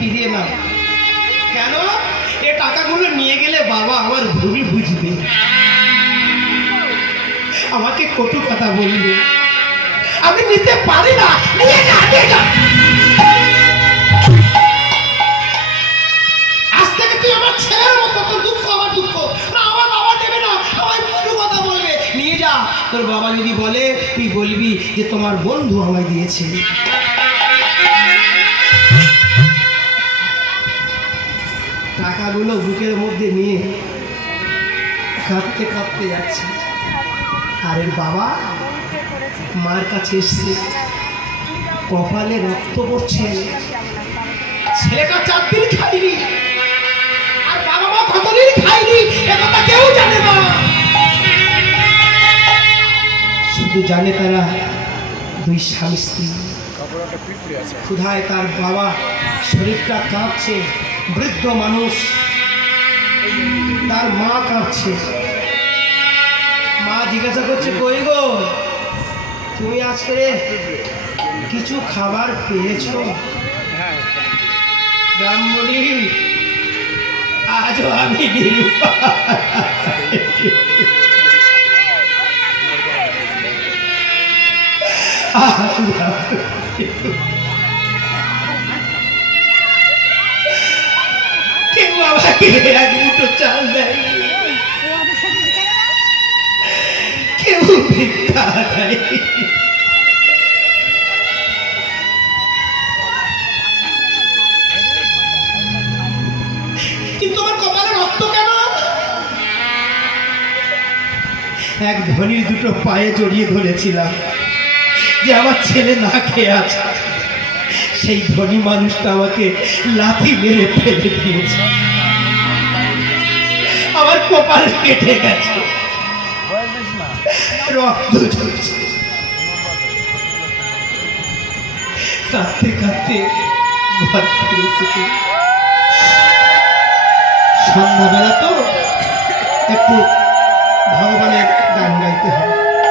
ফিরিয়ে নাও। কেন? এ টাকাগুলো নিয়ে গেলে বাবা আমার ভুল বুঝবে, আমাকে কটু কথা বলবে, আমি নিতে পারি না। নিয়ে যা, নিয়ে যা। আজ থেকে তুই আমার ছেলের মতো, তোর দুঃখ আমার দুঃখ। না, আমার বাবা দেবে না, আমায় কটু কথা বলবে। নিয়ে যা। তোর বাবা যদি বলে তুই বলবি যে তোমার বন্ধু আমায় দিয়েছে। টাকাগুলো বুকের মধ্যে নিয়ে কাঁদতে কাঁদতে যাচ্ছে। আর এর বাবা মার কাছে এসছে, কপালে রক্ত পড়ছে। ছেলেটা 4 দিন খাইনি, আর বাবা মা কতদিন খাইনি একথা কেউ জানে না। শুধু জানে তারা দুই স্বামী স্ত্রী। ক্ষুধায় তার বাবা শরীরটা কাঁপছে, বৃদ্ধ মানুষ, তার মা কাঁপছে। মা জিজ্ঞাসা করছে, কই গো তুমি আজকে কিছু খাবার পেয়েছো? ব্রাহ্মণী, আজও আমি কেউ আমাকে এক মুঠো চাল দেয়, কেউ ভিক্ষা দেয়। কিন্তু আমার কপালে রক্ত কেন? এক ধনীর দুটো পায়ে জড়িয়ে ধরেছিলাম যে আমার ছেলে না খেয়ে আছে। সেই ধনী মানুষটা আমাকে লাথি মেরে ফেলে দিয়েছে, আমার কপাল কেটে গেছে, রক্ত ঝরছে। কাঁদতে কাঁদতে ঘর ফিরেছি। সন্ধ্যাবেলা তো একটু ভগবানের গান গাইতে হয়।